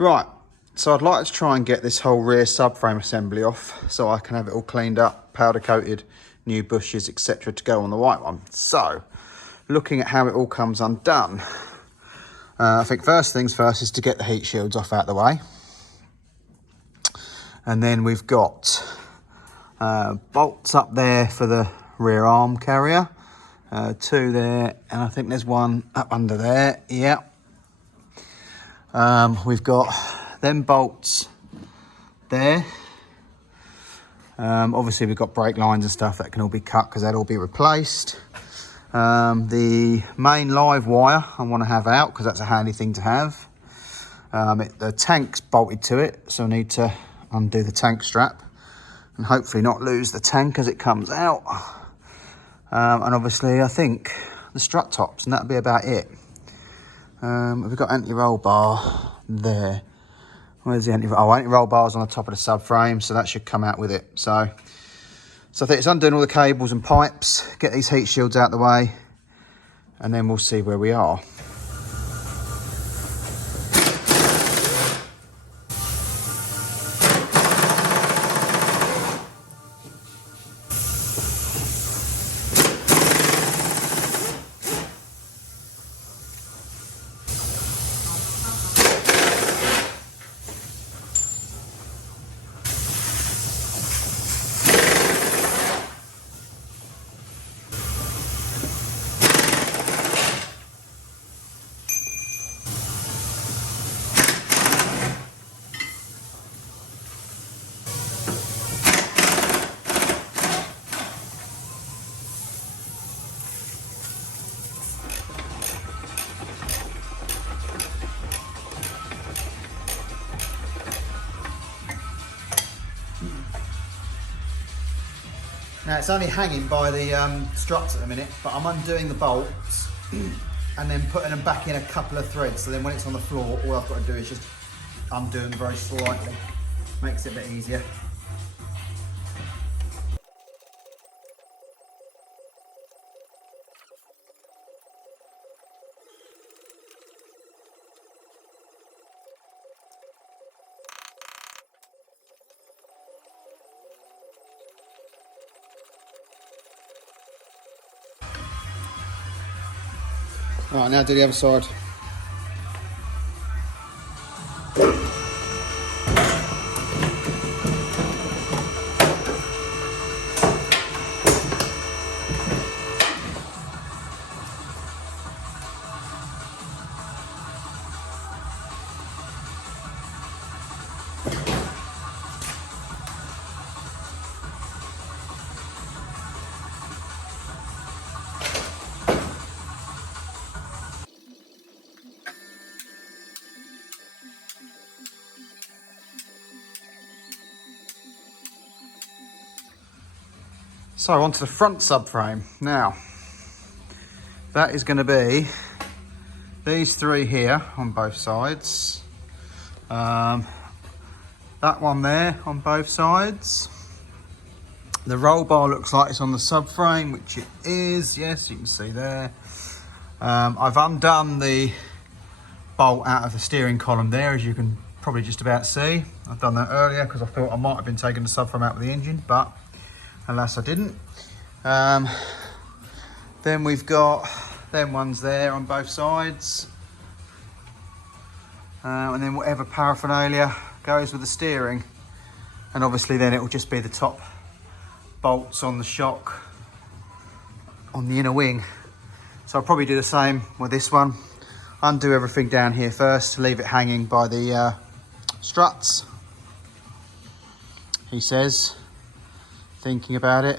Right, so I'd like to try and get this whole rear subframe assembly off so I can have it all cleaned up, powder coated, new bushes, etc. to go on the white one. So, looking at how it all comes undone, I think first things first is to get the heat shields off out the way. And then we've got bolts up there for the rear arm carrier, 2 there, and I think there's one up under there, yeah. We've got them bolts there. Obviously we've got brake lines and stuff that can all be cut because that'll all be replaced. The main live wire I want to have out because that's a handy thing to have. The tank's bolted to it, so I need to undo the tank strap and hopefully not lose the tank as it comes out. And obviously I think the strut tops, and that'll be about it. We've got anti-roll bar there. Where's the anti-roll bar's on the top of the subframe, so that should come out with it. So I think it's undoing all the cables and pipes, get these heat shields out the way, and then we'll see where we are. Now it's only hanging by the struts at the minute, but I'm undoing the bolts and then putting them back in a couple of threads. So then when it's on the floor, all I've got to do is just undo them very slightly. Makes it a bit easier. Right, now do the other side. So onto the front subframe. Now, that is going to be these 3 here on both sides. That one there on both sides. The roll bar looks like it's on the subframe, which it is. Yes, you can see there. I've undone the bolt out of the steering column there, as you can probably just about see. I've done that earlier because I thought I might have been taking the subframe out with the engine, but alas I didn't. Then we've got them ones there on both sides. And then whatever paraphernalia goes with the steering. And obviously then it will just be the top bolts on the shock on the inner wing. So I'll probably do the same with this one. Undo everything down here first, leave it hanging by the struts, he says, thinking about it.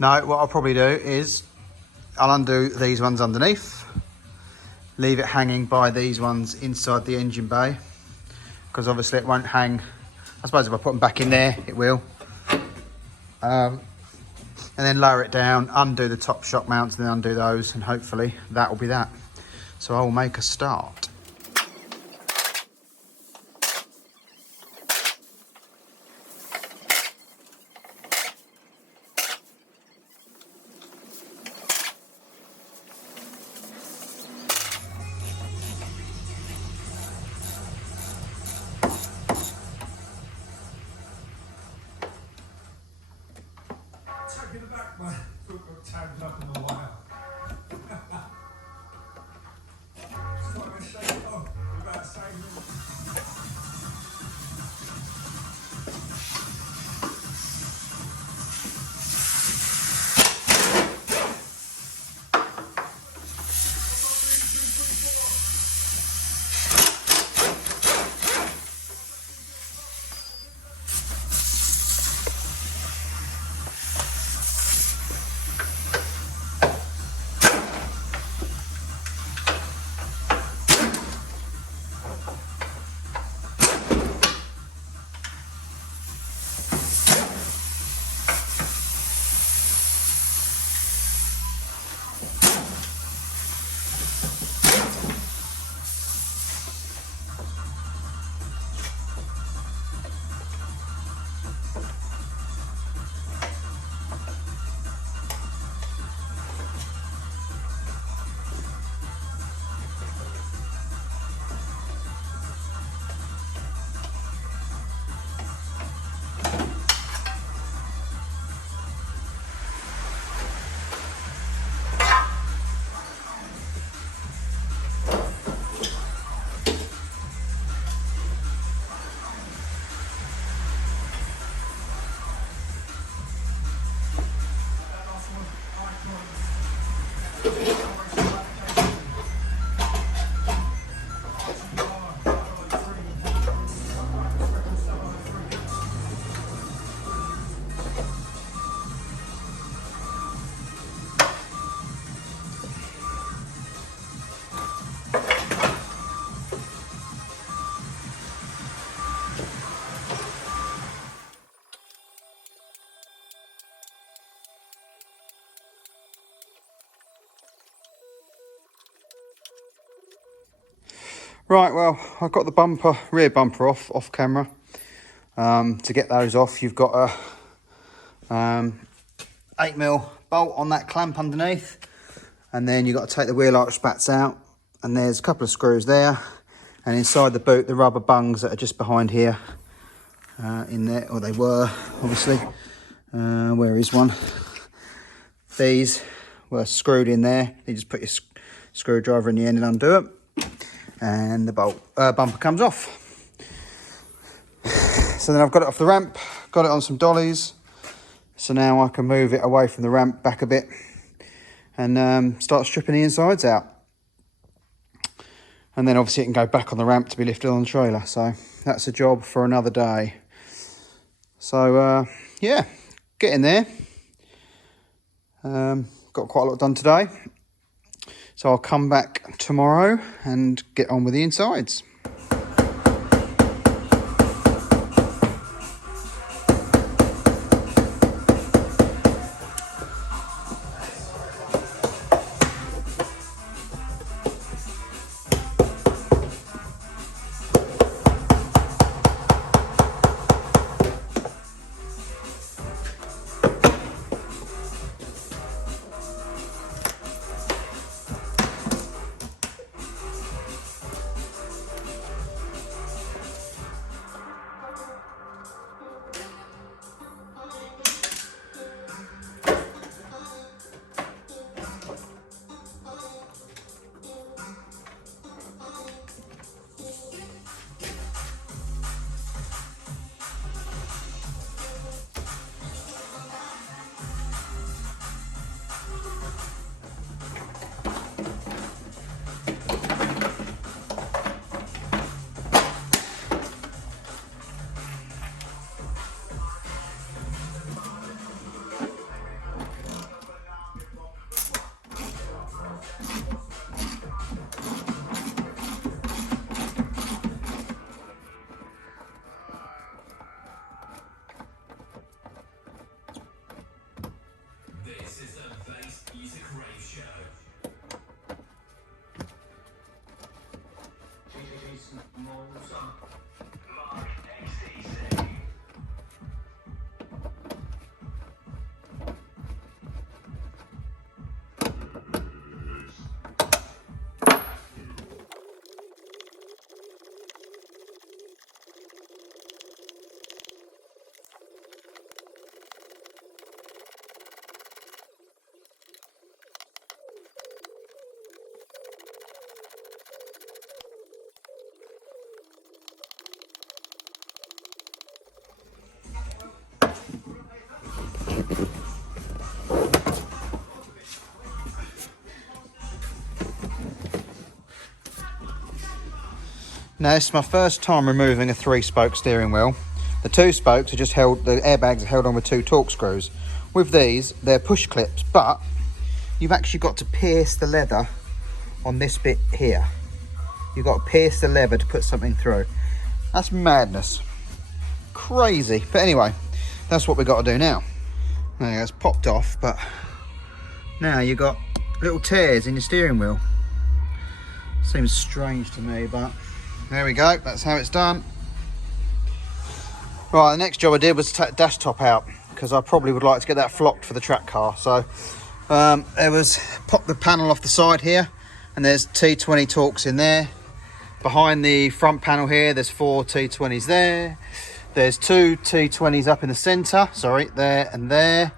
No, what I'll probably do is I'll undo these ones underneath, leave it hanging by these ones inside the engine bay, because obviously it won't hang. I suppose if I put them back in there, it will. and then lower it down, undo the top shock mounts, and then undo those, and hopefully that will be that. So I will make a start. Taking the back, my foot got tagged up in the wire. It's like I shake it off without saying Right, well, I've got the bumper, rear bumper off camera. To get those off, you've got a 8mm bolt on that clamp underneath, and then you've got to take the wheel arch spats out, and there's a couple of screws there, and inside the boot, the rubber bungs that are just behind here, in there, or they were, obviously. Where is one? These were screwed in there. You just put your screwdriver in the end and undo it, and the bumper comes off. So then I've got it off the ramp, got it on some dollies, so now I can move it away from the ramp back a bit and start stripping the insides out. And then obviously it can go back on the ramp to be lifted on the trailer, so that's a job for another day. So yeah, getting there. Got quite a lot done today. So I'll come back tomorrow and get on with the insides. Now this is my first time removing a 3-spoke steering wheel. The 2 spokes are just held, the airbags are held on with 2 torque screws. With these, they're push clips, but you've actually got to pierce the leather on this bit here. You've got to pierce the leather to put something through. That's madness. Crazy. But anyway, that's what we've got to do now. There, it's popped off, but now you've got little tears in your steering wheel. Seems strange to me, but there we go. That's how it's done. Right, the next job I did was to take the dash top out, because I probably would like to get that flocked for the track car. So it was pop the panel off the side here, and there's T20 Torques in there. Behind the front panel here, there's 4 T20s there. There's 2 T20s up in the centre, sorry, there and there.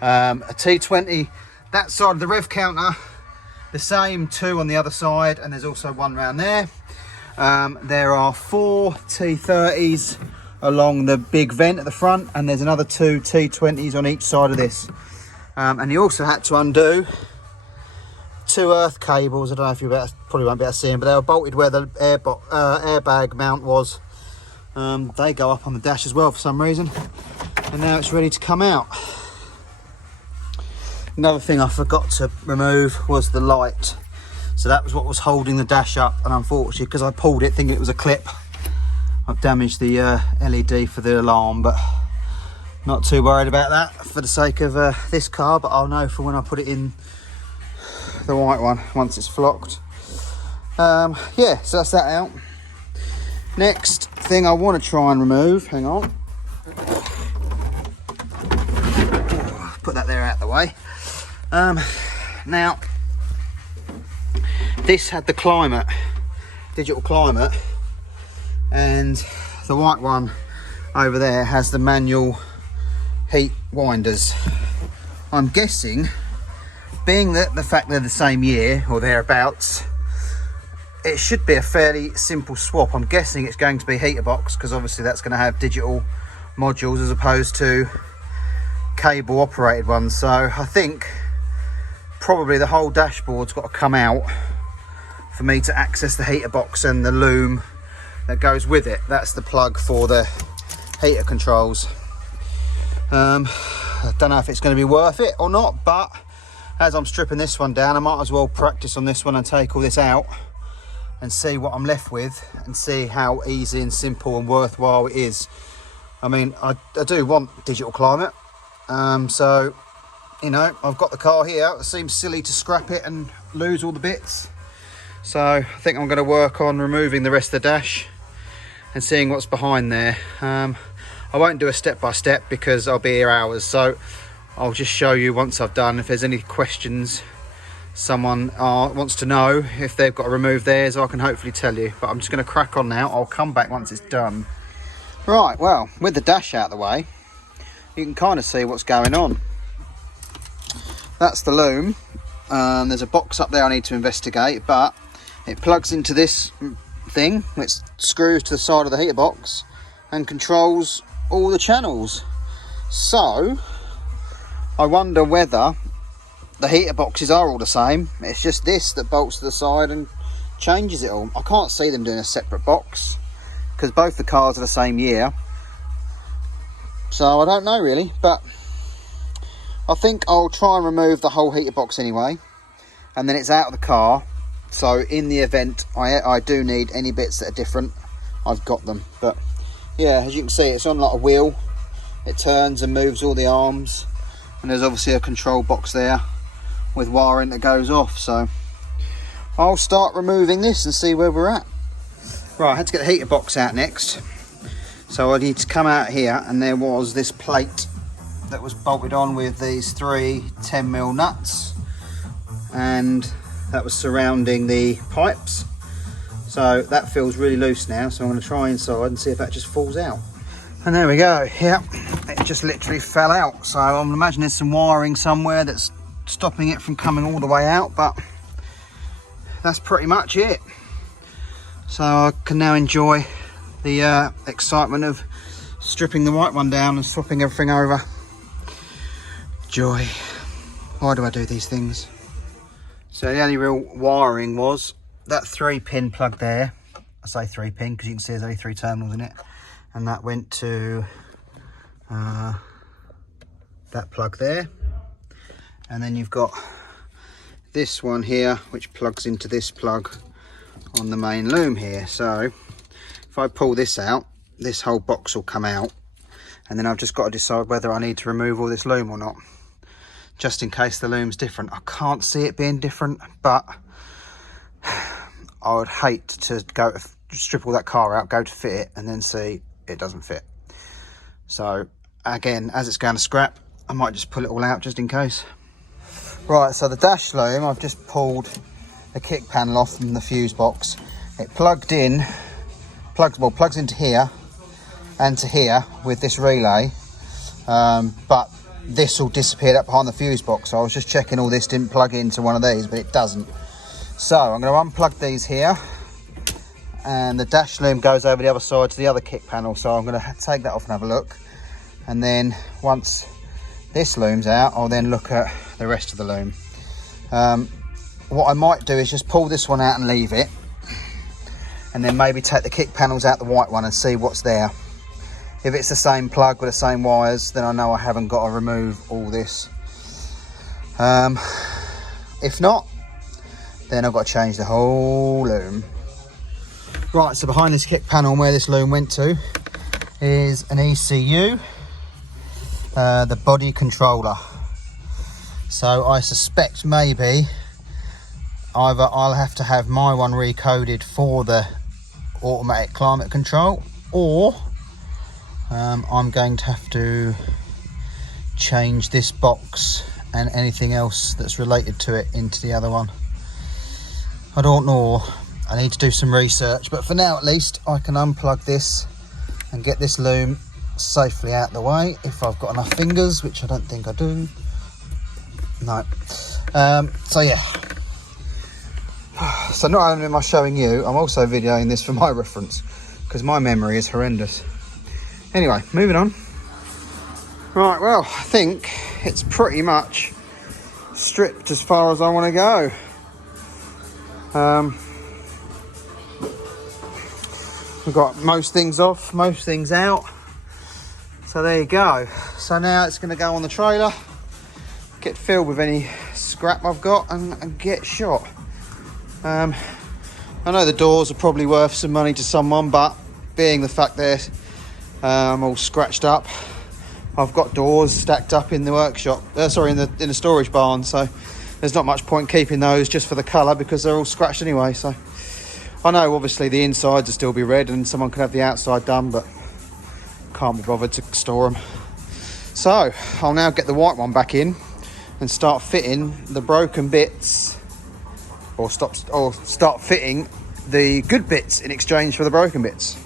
A T20 that side of the rev counter, the same 2 on the other side, and there's also 1 round there. There are 4 T30s along the big vent at the front, and there's another 2 T20s on each side of this. And you also had to undo 2 earth cables. I don't know if you probably won't be able to see them, but they were bolted where the airbag mount was. They go up on the dash as well for some reason, and now it's ready to come out. Another thing I forgot to remove was the light. So that was what was holding the dash up, and unfortunately, because I pulled it thinking it was a clip, I've damaged the LED for the alarm. But not too worried about that for the sake of this car, but I'll know for when I put it in the white one once it's flocked. Yeah, so that's that out. Next thing I want to try and remove, hang on, put that there out of the way. Now this had the climate, digital climate, and the white one over there has the manual heat winders. I'm guessing, being that the fact they're the same year or thereabouts, it should be a fairly simple swap. I'm guessing it's going to be heater box, because obviously that's going to have digital modules as opposed to cable operated ones. So I think probably the whole dashboard's got to come out for me to access the heater box and the loom that goes with it. That's the plug for the heater controls. I don't know if it's going to be worth it or not, but as I'm stripping this one down, I might as well practice on this one and take all this out and see what I'm left with, and see how easy and simple and worthwhile it is. I mean, I do want digital climate, so you know, I've got the car here. It seems silly to scrap it and lose all the bits, so I think I'm going to work on removing the rest of the dash and seeing what's behind there. I won't do a step by step because I'll be here hours, so I'll just show you once I've done. If there's any questions someone wants to know if they've got to remove theirs, I can hopefully tell you. But I'm just going to crack on now. I'll come back once it's done. Right, well, with the dash out of the way, you can kind of see what's going on. That's the loom. There's a box up there I need to investigate, but it plugs into this thing, which screws to the side of the heater box and controls all the channels. So I wonder whether the heater boxes are all the same. It's just this that bolts to the side and changes it all. I can't see them doing a separate box because both the cars are the same year, so I don't know really, but I think I'll try and remove the whole heater box anyway, and then it's out of the car. So in the event I do need any bits that are different, I've got them. But yeah, as you can see, it's on like a wheel. It turns and moves all the arms, and there's obviously a control box there with wiring that goes off. So I'll start removing this and see where we're at. Right, I had to get the heater box out next, so I need to come out here, and there was this plate that was bolted on with these 3 10mm nuts, and that was surrounding the pipes. So that feels really loose now, so I'm going to try inside and see if that just falls out. And there we go. Yep, it just literally fell out. So I'm imagining there's some wiring somewhere that's stopping it from coming all the way out, but that's pretty much it. So I can now enjoy the excitement of stripping the white one down and swapping everything over. Joy. Why do I do these things? So the only real wiring was that 3-pin plug there, I say 3 pin because you can see there's only 3 terminals in it, and that went to that plug there. And then you've got this one here which plugs into this plug on the main loom here. So if I pull this out, this whole box will come out, and then I've just got to decide whether I need to remove all this loom or not, just in case the loom's different. I can't see it being different, but I would hate to go to strip all that car out, go to fit it, and then see it doesn't fit. So again, as it's going to scrap, I might just pull it all out just in case. Right, so the dash loom, I've just pulled the kick panel off from the fuse box. It plugs into here and to here with this relay, but this will disappear up behind the fuse box. So I was just checking all this didn't plug into one of these, but it doesn't. So I'm going to unplug these here, and the dash loom goes over the other side to the other kick panel. So I'm going to take that off and have a look, and then once this loom's out, I'll then look at the rest of the loom. What I might do is just pull this one out and leave it, and then maybe take the kick panels out the white one and see what's there. If it's the same plug with the same wires, then I know I haven't got to remove all this. If not, then I've got to change the whole loom. Right, so behind this kick panel where this loom went to is an ECU, the body controller. So I suspect maybe either I'll have to have my one recoded for the automatic climate control, or I'm going to have to change this box and anything else that's related to it into the other one. I don't know, I need to do some research, but for now at least I can unplug this and get this loom safely out the way if I've got enough fingers, which I don't think I do. No. So yeah, so not only am I showing you, I'm also videoing this for my reference because my memory is horrendous. Anyway, moving on. Right, well, I think it's pretty much stripped as far as I want to go. We've got most things off, most things out. So there you go. So now it's going to go on the trailer, get filled with any scrap I've got, and get shot. I know the doors are probably worth some money to someone, but being the fact they're all scratched up, I've got doors stacked up in the workshop, in the storage barn, so there's not much point keeping those just for the colour because they're all scratched anyway. So I know obviously the insides will still be red and someone can have the outside done, but can't be bothered to store them. So I'll now get the white one back in and start fitting the broken bits, or start fitting the good bits in exchange for the broken bits.